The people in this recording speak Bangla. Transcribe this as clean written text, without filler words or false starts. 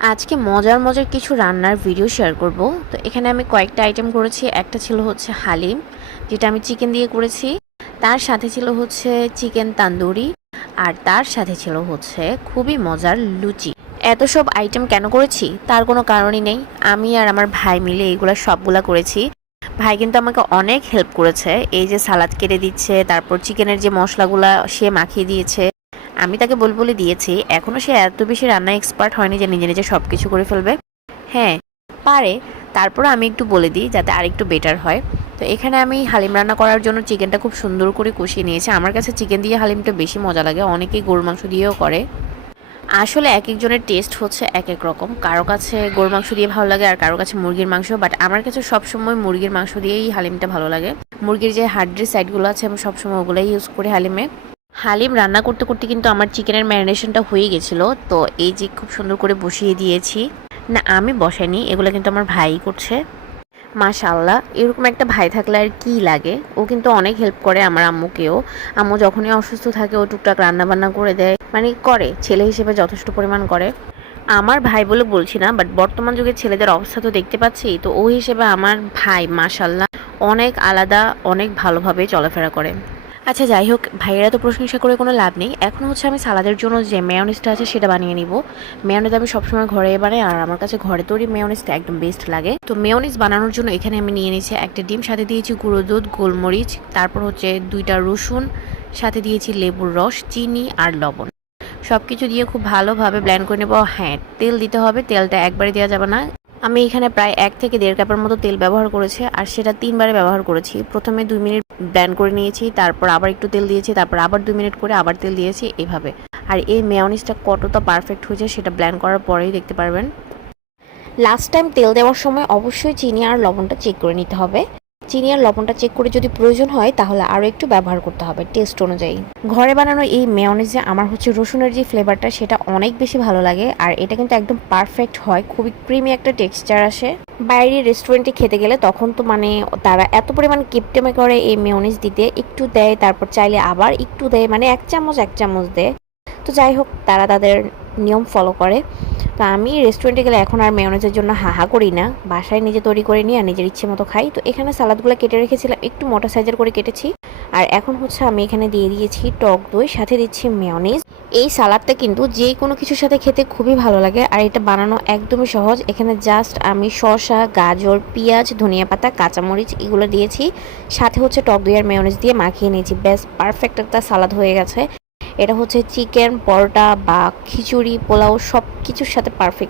আজকে মজার মজার কিছু রান্নার ভিডিও শেয়ার করব। তো এখানে আমি কয়েকটা আইটেম করেছি। একটা ছিল হচ্ছে হালিম, যেটা আমি চিকেন দিয়ে করেছি। তার সাথে ছিল হচ্ছে চিকেন তান্দুরি, আর তার সাথে ছিল হচ্ছে খুবই মজার লুচি। এত সব আইটেম কেন করেছি তার কোনো কারণই নেই। আমি আর আমার ভাই মিলে এইগুলা সবগুলা করেছি। ভাই কিন্তু আমাকে অনেক হেল্প করেছে। এই যে সালাদ কেটে দিচ্ছে, তারপর চিকেনের যে মশলাগুলা সে মাখিয়ে দিয়েছে। আমি তাকে বলে দিয়েছি, এখনো সে এত বেশি রান্না এক্সপার্ট হয়নি যে নিজে নিজে সব কিছু করে ফেলবে। হ্যাঁ, পারে। তারপর আমি একটু বলে দিই যাতে আরেকটু বেটার হয়। তো এখানে আমি হালিম রান্না করার জন্য চিকেনটা খুব সুন্দর করে কষিয়ে নিয়েছি। আমার কাছে চিকেন দিয়ে হালিমটা বেশি মজা লাগে, অনেকেই গরুর মাংস দিয়েও করে। আসলে এক একজনের টেস্ট হচ্ছে এক এক রকম। কারো কাছে গরুর মাংস দিয়ে ভালো লাগে, আর কারো কাছে মুরগির মাংস। বাট আমার কাছে সবসময় মুরগির মাংস দিয়েই হালিমটা ভালো লাগে। মুরগির যে হাড্ডির সাইডগুলো আছে আমি সবসময় ওগুলোই ইউজ করি হালিমে। হালিম রান্না করতে করতে কিন্তু আমার চিকেনের ম্যারিনেশনটা হয়ে গেছিলো। তো এই যে খুব সুন্দর করে বসিয়ে দিয়েছি। না, আমি বসাইনি, এগুলো কিন্তু আমার ভাই করছে। মাশাআল্লাহ, এরকম একটা ভাই থাকলে আর কি লাগে। ও কিন্তু অনেক হেল্প করে আমার আম্মুকেও। আম্মু যখনই অসুস্থ থাকে ও টুকটাক রান্না বান্না করে দেয়, মানে করে, ছেলে হিসেবে যথেষ্ট পরিমাণ করে। আমার ভাই বলে বলছি না, বাট বর্তমান যুগে ছেলেদের অবস্থা তো দেখতে পাচ্ছি। তো ওই হিসেবে আমার ভাই মাশাআল্লাহ অনেক আলাদা, অনেক ভালোভাবে চলাফেরা করে। আচ্ছা, যাই হোক, ভাইয়েরা তো প্রশংসা করে কোনো লাভ নেই। এখন হচ্ছে আমি সালাদের জন্য যে মেয়োনিজটা আছে সেটা বানিয়ে নিব। মেয়োনিজ আমি সবসময় ঘরে বানাই, আর আমার কাছে ঘরে তৈরি মেয়োনিজটা একদম বেস্ট লাগে। তো মেয়োনিজ বানানোর জন্য এখানে আমি নিয়ে নিয়েছি একটা ডিম, সাথে দিয়েছি গুঁড়ো দুধ, গোলমরিচ, তারপর হচ্ছে 2টা রসুন, সাথে দিয়েছি লেবুর রস, চিনি আর লবণ। সব কিছু দিয়ে খুব ভালোভাবে ব্লেন্ড করে নেব। হ্যাঁ, তেল দিতে হবে, তেলটা একবারে দেওয়া যাবে না। আমি এখানে প্রায় 1 থেকে 1.5 কাপের মতো তেল ব্যবহার করেছি, আর সেটা 3বারে ব্যবহার করেছি। প্রথমে 2 মিনিট ব্লেন্ড করে নিয়েছি, তারপর আবার একটু তেল দিয়েছি, তারপর আবার 2 মিনিট করে আবার তেল দিয়েছি, এভাবে। আর এই মেয়োনিজটা কতটা পারফেক্ট হয়েছে সেটা ব্লেন্ড করার পরেই দেখতে পারবেন। লাস্ট টাইম তেল দেওয়ার সময় অবশ্যই চিনি আর লবণটা চেক করে নিতে হবে। চিনি আর লবণটা চেক করে যদি প্রয়োজন হয় তাহলে আরও একটু ব্যবহার করতে হবে টেস্ট অনুযায়ী। ঘরে বানানো এই মেয়োনিজে আমার হচ্ছে রসুনের যে ফ্লেভারটা সেটা অনেক বেশি ভালো লাগে, আর এটা কিন্তু একদম পারফেক্ট হয়, খুবই ক্রিমি একটা টেক্সচার আসে। বাইরে রেস্টুরেন্টে খেতে গেলে তখন তো মানে তারা এত পরিমাণ কিপটেমে করে এই মেয়োনিজ দিতে, একটু দেয়, তারপর চাইলে আবার একটু দেয়, মানে 1 চামচ দেয়। তো যাই হোক, তারা তাদের নিয়ম ফলো করে। তো আমি রেস্টুরেন্টে গেলে এখন আর মেয়োনিজের জন্য হাহা করি না, বাসায় নিজে তৈরি করে নিই আর নিজের ইচ্ছে মতো খাই। তো এখানে সালাদগুলো কেটে রেখেছিলাম, একটু মোটা সাইজের করে কেটেছি। আর এখন হচ্ছে আমি এখানে দিয়ে দিয়েছি টক দই, সাথে দিচ্ছি মেয়োনিজ। এই সালাদটা কিন্তু যে কোনো কিছুর সাথে খেতে খুবই ভালো লাগে, আর এটা বানানো একদমই সহজ। এখানে জাস্ট আমি শসা, গাজর, পেঁয়াজ, ধনিয়া পাতা, কাঁচামরিচ এগুলো দিয়েছি, সাথে হচ্ছে টক দই আর মেয়োনিজ দিয়ে মাখিয়ে নিয়েছি। বেশ পারফেক্ট একটা সালাদ হয়ে গেছে। এটা হচ্ছে চিকেন, পরোটা বা খিচুড়ি, পোলাও সব কিছুর সাথে পারফেক্ট।